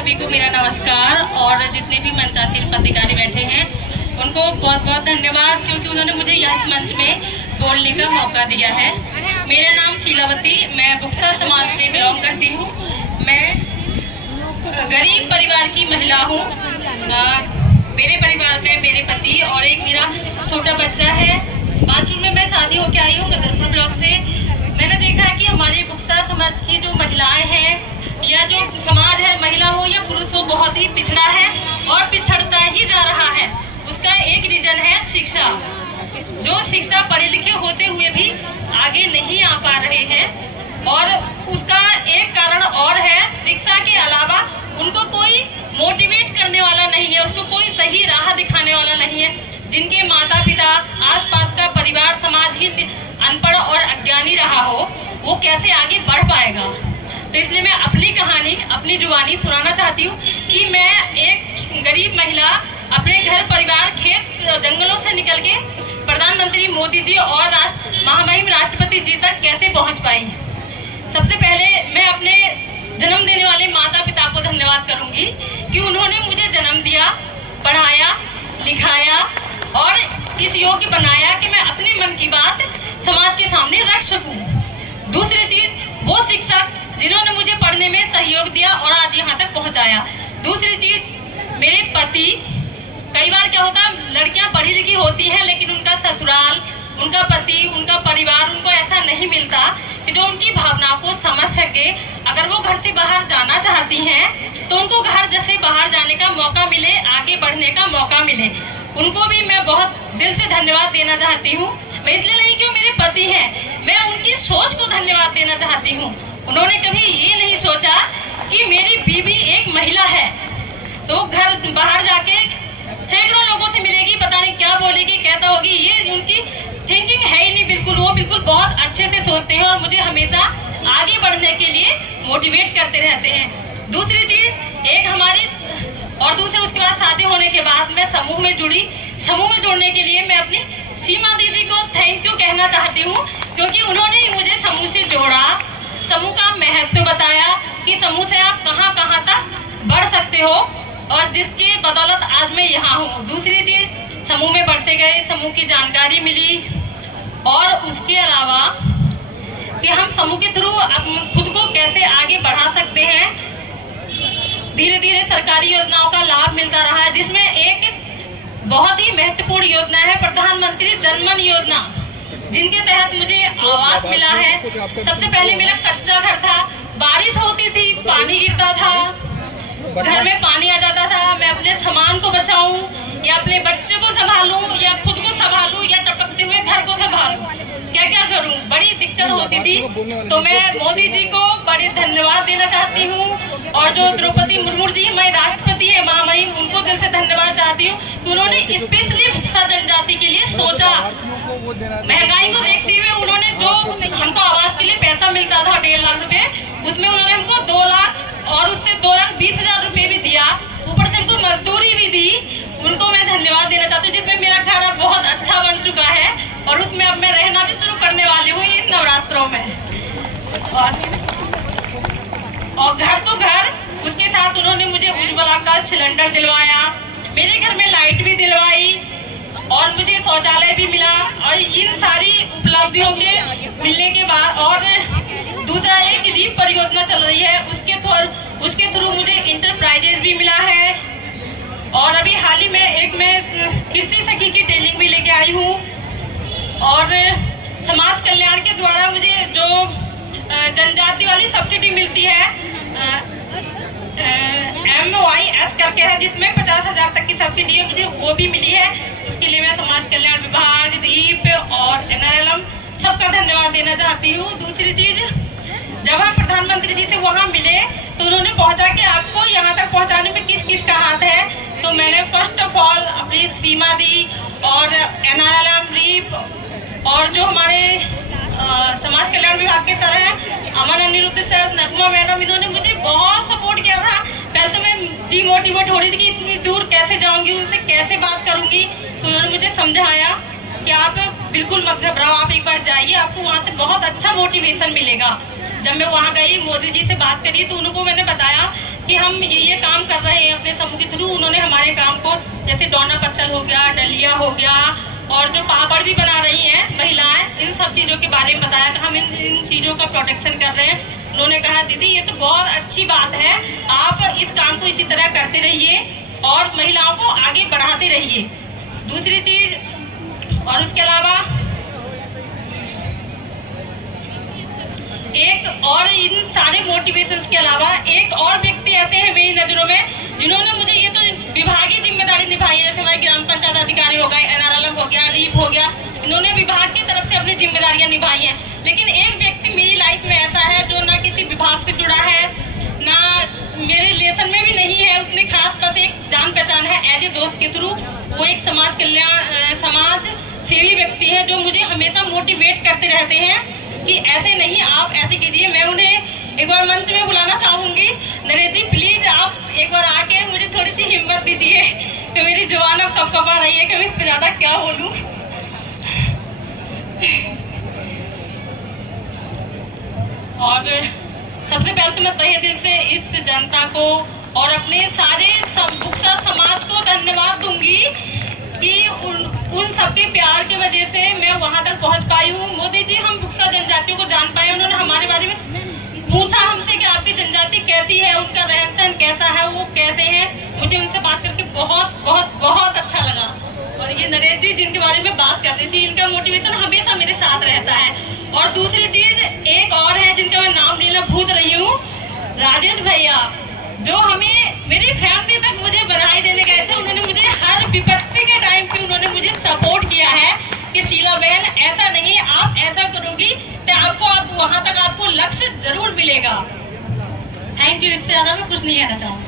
सभी को मेरा नमस्कार। और जितने भी मंचासीन पदाधिकारी बैठे हैं उनको बहुत बहुत धन्यवाद, क्योंकि उन्होंने मुझे इस मंच में बोलने का मौका दिया है। मेरा नाम शीलावती, मैं बुक्सा समाज से बिलोंग करती हूँ। मैं गरीब परिवार की महिला हूँ। मेरे परिवार में मेरे पति और एक मेरा छोटा बच्चा है। बाथरूम में मैं शादी होकर आई हूँ कदरपुर ब्लॉक से। मैंने देखा है कि हमारे बुक्सा समाज की जो महिलाएं हैं या जो समाज है, महिला हो या पुरुष हो, बहुत ही पिछड़ा है और पिछड़ता ही जा रहा है। उसका एक रीजन है शिक्षा। जो शिक्षा पढ़े लिखे होते हुए भी आगे नहीं आ पा रहे हैं, और उसका एक कारण और है, शिक्षा के अलावा उनको कोई मोटिवेट करने वाला नहीं है, उसको कोई सही राह दिखाने वाला नहीं है। जिनके माता पिता, आसपास का परिवार, समाज ही अनपढ़ और अज्ञानी रहा हो, वो कैसे आगे बढ़ पाएगा। तो इसलिए मैं अपनी कहानी, अपनी जुबानी सुनाना चाहती हूँ कि मैं एक गरीब महिला अपने घर परिवार, खेत, जंगलों से निकल के प्रधानमंत्री मोदी जी और महामहिम राष्ट्रपति जी तक कैसे पहुँच पाई। सबसे पहले मैं अपने जन्म देने वाले माता पिता को धन्यवाद करूँगी कि उन्होंने मुझे जन्म दिया, पढ़ाया, लिखाया और इस योग्य बनाया कि मैं अपने मन की बात समाज के सामने रख सकूं। दूसरी चीज, वो शिक्षक जिन्होंने मुझे पढ़ने में सहयोग दिया और आज यहाँ तक पहुँचाया। दूसरी चीज, मेरे पति। कई बार क्या होता है, लड़कियाँ पढ़ी लिखी होती हैं लेकिन उनका ससुराल, उनका पति, उनका परिवार उनको ऐसा नहीं मिलता कि जो उनकी भावनाओं को समझ सके। अगर वो घर से बाहर जाना चाहती हैं तो उनको घर जैसे बाहर जाने का मौका मिले, आगे बढ़ने का मौका मिले। उनको भी मैं बहुत दिल से धन्यवाद देना चाहती हूँ। मैं इसलिए नहीं कि वो मेरे पति हैं, मैं उनकी सोच को धन्यवाद देना चाहती हूँ। उन्होंने कभी ये नहीं सोचा कि मेरी बीवी एक महिला है तो घर बाहर जाके सैकड़ों लोगों से मिलेगी, पता नहीं क्या बोलेगी, कहता होगी, ये उनकी थिंकिंग है ही नहीं बिल्कुल। वो बिल्कुल बहुत अच्छे से सोचते हैं और मुझे हमेशा आगे बढ़ने के लिए मोटिवेट करते रहते हैं। दूसरी चीज़, एक हमारी और दूसरे उसके बाद शादी होने के बाद मैं समूह में जुड़ी। समूह में जुड़ने के लिए मैं अपनी सीमा दीदी को थैंक यू कहना चाहती हूँ, क्योंकि उन्होंने ही मुझे समूह से जोड़ा, समूह का महत्व बताया कि समूह से आप कहाँ कहाँ तक बढ़ सकते हो, और जिसके बदौलत आज मैं यहाँ हूँ। दूसरी चीज़, समूह में बढ़ते गए, समूह की जानकारी मिली, और उसके अलावा कि हम समूह के थ्रू खुद को कैसे आगे बढ़ा सकते हैं। धीरे धीरे सरकारी योजनाओं का लाभ मिलता रहा है, जिसमें एक बहुत ही महत्वपूर्ण योजना है प्रधानमंत्री जनमन योजना, जिनके तहत मुझे आवास मिला है। सबसे पहले मेरा कच्चा घर था, बारिश होती थी, पानी गिरता था, घर में पानी आ जाता था। मैं अपने सामान को बचाऊं या अपने बच्चे को संभालूं या खुद को संभालूं या टपकते हुए घर को संभालूं, क्या क्या करूं, बड़ी दिक्कत होती थी। तो मैं मोदी जी को बड़े धन्यवाद देना चाहती हूं, और जो द्रौपदी मुर्मू जी हमारी राष्ट्रपति है महामहिम, उनको दिल से धन्यवाद चाहती हूँ कि उन्होंने स्पेशली बुक्सा जनजाति के लिए सोचा। महंगाई को देखते हुए उन्होंने जो हमको आवास के लिए पैसा मिलता था 1.5 लाख रुपए, उसमें उन्होंने हमको 2 लाख और उससे 2,20,000 रुपए भी दिया, ऊपर से हमको मजदूरी भी दी। उनको मैं धन्यवाद देना चाहती हूँ, जिसमें मेरा घर अब बहुत अच्छा बन चुका है और उसमें अब मैं रहना भी शुरू करने वाली हूँ इन नवरात्रों में। और घर तो घर, उसके साथ उन्होंने मुझे उज्ज्वला का सिलेंडर दिलवाया, मेरे घर में लाइट भी दिलवाई, और मुझे शौचालय भी मिला। और इन सारी उपलब्धियों के मिलने के बाद, और दूसरा एक रीप परियोजना चल रही है, उसके थ्रू मुझे इंटरप्राइजेज भी मिला है। और अभी हाल ही में मैं कृषि सखी की ट्रेनिंग भी लेके आई हूँ। और समाज कल्याण के द्वारा मुझे जो जनजाति वाली सब्सिडी मिलती है, MYS करके है, जिसमें 50,000 तक की सब्सिडी है, मुझे वो भी मिली है। उसके लिए मैं समाज कल्याण विभाग, रीप और NRLM सबका धन्यवाद देना चाहती हूँ। दूसरी चीज़, जब हम प्रधानमंत्री जी से वहाँ मिले तो उन्होंने पहुँचा कि आपको यहाँ तक पहुँचाने में किस किस का हाथ है। तो मैंने फर्स्ट ऑफ ऑल अपनी सीमा दी और NRLM, रीप और जो हमारे समाज कल्याण विभाग के सर हैं, अमन अनिरुद्ध सर, नगमा मैडम, इन्होंने मुझे बहुत सपोर्ट किया था। पहले तो मैं डिमोटिवेट हो रही थी कि इतनी दूर कैसे जाऊंगी, उनसे कैसे बात करूंगी। तो उन्होंने मुझे समझाया कि आप बिल्कुल मत घबराओ, आप एक बार जाइए, आपको वहाँ से बहुत अच्छा मोटिवेशन मिलेगा। जब मैं वहाँ गई, मोदी जी से बात करी, तो उनको मैंने बताया कि हम ये काम कर रहे हैं अपने समूह के थ्रू। उन्होंने हमारे काम को, जैसे डोना पत्तल हो गया, डलिया हो गया, और जो पापड़ भी बना रही हैं महिलाएं, इन सब चीज़ों के बारे में बताया कि हम इन चीज़ों का प्रोटेक्शन कर रहे हैं। उन्होंने कहा दीदी ये तो बहुत अच्छी बात है, आप इस काम को इसी तरह करते रहिए और महिलाओं को आगे बढ़ाते रहिए। दूसरी चीज़, और उसके अलावा एक और, इन सारे मोटिवेशंस के अलावा एक और व्यक्ति ऐसे हैं मेरी नज़रों में जिन्होंने मुझे ये तो विभागीय जिम्मेदारी निभाई है, जैसे हमारे ग्राम पंचायत अधिकारी हो गए, NRLM हो गया, रीप हो गया, इन्होंने विभाग की तरफ से अपनी जिम्मेदारियां निभाई हैं। लेकिन एक व्यक्ति मेरी लाइफ में ऐसा है जो ना किसी विभाग से जुड़ा है, ना मेरे रिलेशन में भी नहीं है उतनी खास, बस एक जान पहचान है एज ए दोस्त के थ्रू। वो एक समाज सेवी व्यक्ति है जो मुझे हमेशा मोटिवेट करते रहते हैं कि ऐसे नहीं, आप ऐसे कीजिए। मैं उन्हें एक बार मंच में बुलाना चाहूँगी। नरेश जी प्लीज़ आप एक बार आके मुझे थोड़ी सी हिम्मत दीजिए कि मेरी जुबान अब कपकपा रही है कि मैं इससे ज़्यादा क्या बोलूँ। और सबसे पहले तो मैं तहे दिल से इस जनता को और अपने सारे बुक्सा समाज को धन्यवाद दूंगी कि उन सबके प्यार की वजह से मैं वहाँ तक पहुँच पाई हूँ। मोदी जी हम बुक्सा जनजातियों को जान पाए, उन्होंने हमारे बारे में पूछा हमसे कि आपकी जनजाति कैसी है, उनका रहन सहन कैसा है, वो कैसे हैं। मुझे उनसे बात करके बहुत बहुत बहुत अच्छा लगा। और ये नरेश जी जिनके बारे में बात कर रही थी, इनका मोटिवेशन हमेशा मेरे साथ रहता है। और दूसरी चीज़ एक और है जिनका मैं नाम लेना भूल रही हूँ, राजेश भैया, जो हमें मेरी फैमिली तक मुझे बधाई देने गए थे। उन्होंने मुझे हर विपत्ति के टाइम पे उन्होंने मुझे सपोर्ट किया है कि शीला बहन ऐसा नहीं, आप ऐसा करोगी तो आप वहाँ तक आपको लक्ष्य जरूर मिलेगा। थैंक यू, इससे ज़्यादा मैं कुछ नहीं कहना चाहूँगी।